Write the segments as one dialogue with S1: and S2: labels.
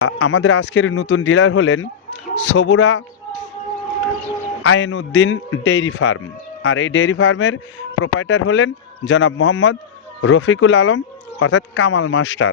S1: আমাদের আজকের নতুন ডিলার হলেন সবুরা আইনউদ্দিন ডেইরি ফার্ম। আর এই ডেইরি ফার্মের প্রোপাইটার হলেন জনাব মোহাম্মদ রফিকুল আলম, অর্থাৎ কামাল মাস্টার।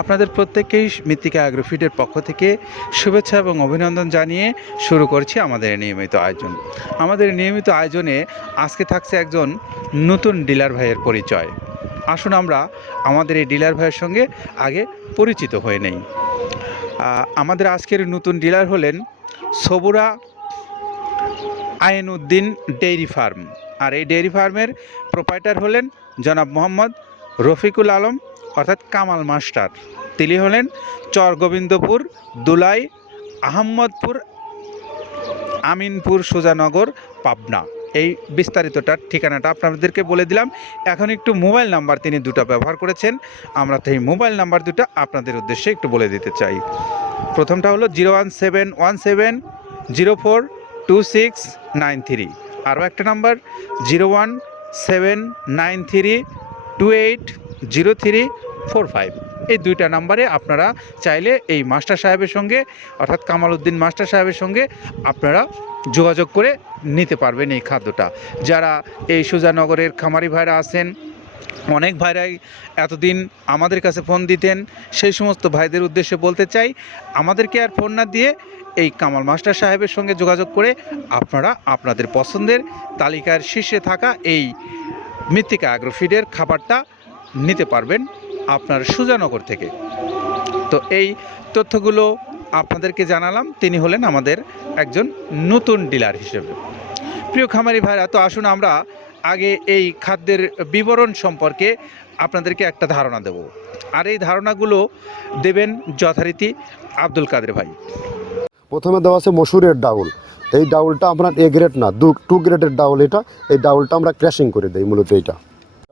S1: আপনাদের প্রত্যেককেই মৃত্তিকা অ্যাগ্রোফিটের পক্ষ থেকে শুভেচ্ছা এবং অভিনন্দন জানিয়ে শুরু করছি আমাদের নিয়মিত আয়োজন। আমাদের নিয়মিত আয়োজনে আজকে থাকছে একজন নতুন ডিলার ভাইয়ের পরিচয়। আসুন আমরা আমাদের এই ডিলার ভাইয়ের সঙ্গে আগে পরিচিত হয়ে নেই। আমাদের আজকের নতুন ডিলার হলেন সবুরা আইনউদ্দিন ডেইরি ফার্ম। আর এই ডেইরি ফার্মের প্রোপাইটার হলেন জনাব মোহাম্মদ রফিকুল আলম। অর্থাৎ কামাল মাস্টার। তিনি হলেন চরগোবিন্দপুর, দুলাই, আহম্মদপুর, আমিনপুর, সুজানগর, পাবনা। এই বিস্তারিতটার ঠিকানাটা আপনাদেরকে বলে দিলাম। এখন একটু মোবাইল নাম্বার তিনি দুটো ব্যবহার করেছেন। আমরা সেই মোবাইল নাম্বার দুটো আপনাদের উদ্দেশ্যে একটু বলে দিতে চাই। প্রথমটা হলো zero one seven one seven zero four two six nine three. আরও একটা number, zero one seven nine three two eight zero three four five. এই দুইটা নাম্বারে আপনারা চাইলে এই মাস্টার সাহেবের সঙ্গে, অর্থাৎ কামাল উদ্দিন মাস্টার সাহেবের সঙ্গে আপনারা যোগাযোগ করে নিতে পারবেন এই খাদ্যটা। যারা এই সুজানগরের খামারি ভাইরা আছেন, অনেক ভাইরাই এতদিন আমাদের কাছে ফোন দিতেন, সেই সমস্ত ভাইদের উদ্দেশ্যে বলতে চাই, আমাদেরকে আর ফোন না দিয়ে এই কামাল মাস্টার সাহেবের সঙ্গে যোগাযোগ করে আপনারা আপনাদের পছন্দের তালিকার শীর্ষে থাকা এই মৃত্তিকা অ্যাগ্রোফিডের খাবারটা নিতে পারবেন আপনার সুজানগর থেকে। তো এই তথ্যগুলো আপনাদেরকে জানালাম। তিনি হলেন আমাদের একজন নতুন ডিলার হিসেবে। প্রিয় খামারি ভাইরা, তো আসুন আমরা আগে এই খাদ্যের বিবরণ সম্পর্কে আপনাদেরকে একটা ধারণা দেব। আর এই ধারণাগুলো দেবেন যথারীতি আব্দুল কাদের ভাই।
S2: প্রথমে দেওয়া আছে মসুরের ডাউল। এই ডাউলটা আপনার এ গ্রেড না, দু টু গ্রেডের ডাউল এটা। এই ডাউলটা আমরা ক্র্যাশিং করে দিই, মূলত এইটা।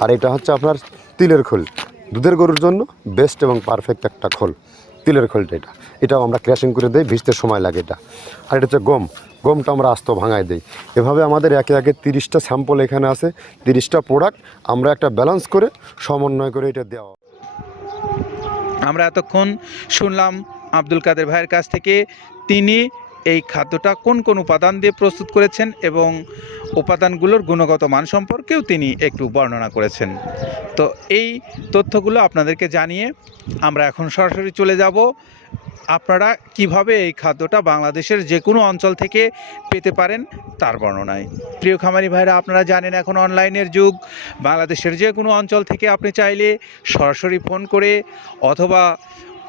S2: আর এটা হচ্ছে আপনার তিলের খোল। দুধের গরুর জন্য বেস্ট এবং পারফেক্ট একটা খোল। তিলের খোলটা এটা। এটাও আমরা ক্র্যাশিং করে দিই, ভিজতে সময় লাগে এটা। আর এটা হচ্ছে গম। গমটা আমরা আস্ত ভাঙায় দিই। এভাবে আমাদের একে একে তিরিশটা স্যাম্পল এখানে আছে, তিরিশটা প্রোডাক্ট আমরা একটা ব্যালেন্স করে সমন্বয় করে এটা দেওয়া।
S1: আমরা এতক্ষণ শুনলাম আব্দুল কাদের ভাইয়ের কাছ থেকে। তিনি এই খাদ্যটা কোন কোন উপাদান দিয়ে প্রস্তুত করেছেন এবং উপাদানগুলোর গুণগত মান সম্পর্কেও তিনি একটু বর্ণনা করেছেন। তো এই তথ্যগুলো আপনাদেরকে জানিয়ে আমরা এখন সরাসরি চলে যাব। আপনারা কীভাবে এই খাদ্যটা বাংলাদেশের যে কোনো অঞ্চল থেকে পেতে পারেন তার বর্ণনায়। প্রিয় খামারি ভাইরা, আপনারা জানেন এখন অনলাইনের যুগ। বাংলাদেশের যে কোনো অঞ্চল থেকে আপনি চাইলে সরাসরি ফোন করে অথবা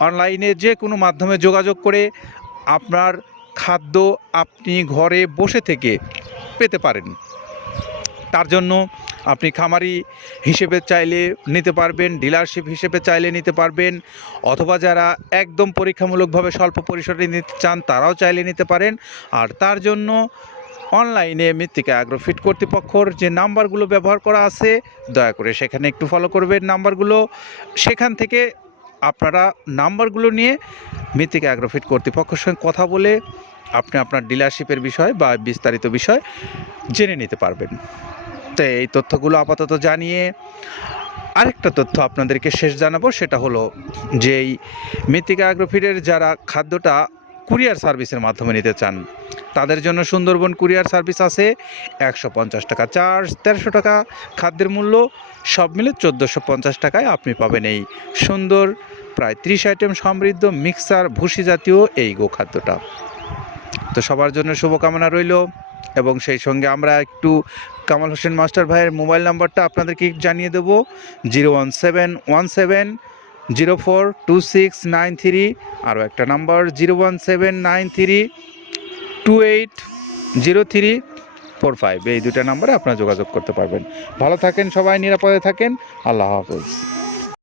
S1: অনলাইনে যে কোনো মাধ্যমে যোগাযোগ করে আপনার খাদ্য আপনি ঘরে বসে থেকে পেতে পারেন। তার জন্য আপনি খামারি হিসেবে চাইলে নিতে পারবেন, ডিলারশিপ হিসেবে চাইলে নিতে পারবেন, অথবা যারা একদম পরীক্ষামূলকভাবে স্বল্প পরিসরে নিতে চান তারাও চাইলে নিতে পারেন। আর তার জন্য অনলাইনে মৃত্তিকা অ্যাগ্রোফিট কর্তৃপক্ষর যে নাম্বারগুলো ব্যবহার করা আছে, দয়া করে সেখানে একটু ফলো করবেন নাম্বারগুলো। সেখান থেকে আপনারা নাম্বারগুলো নিয়ে মৃত্তিকা অ্যাগ্রোফিট কর্তৃপক্ষের সঙ্গে কথা বলে আপনি আপনার ডিলারশিপের বিষয় বা বিস্তারিত বিষয় জেনে নিতে পারবেন। তো এই তথ্যগুলো আপাতত জানিয়ে আরেকটা তথ্য আপনাদেরকে শেষ জানাব, সেটা হলো যে এই মৃত্তিকা অ্যাগ্রোফিটের যারা খাদ্যটা কুরিয়ার সার্ভিসের মাধ্যমে নিতে চান তাদের জন্য সুন্দরবন কুরিয়ার সার্ভিস আছে। একশো পঞ্চাশ টাকা চার্জ তেরোশো টাকা খাদ্যের মূল্য, সব মিলে চোদ্দোশো পঞ্চাশ টাকায় আপনি পাবেন এই সুন্দর, প্রায় ত্রিশ আইটেম সমৃদ্ধ মিক্সার ভুসি জাতীয় এই গোখাদ্যটা। তো সবার জন্য শুভকামনা রইল এবং সেই সঙ্গে আমরা একটু কামাল হোসেন মাস্টার ভাইয়ের মোবাইল নাম্বারটা আপনাদেরকে জানিয়ে দেবো। Zero one seven one seven, zero four two six nine three, আরও একটা number, zero one seven nine three two eight zero three four five এই দুটা নাম্বারে আপনারা যোগাযোগ করতে পারবেন। ভালো থাকেন সবাই, নিরাপদে থাকেন। আল্লাহ হাফেজ।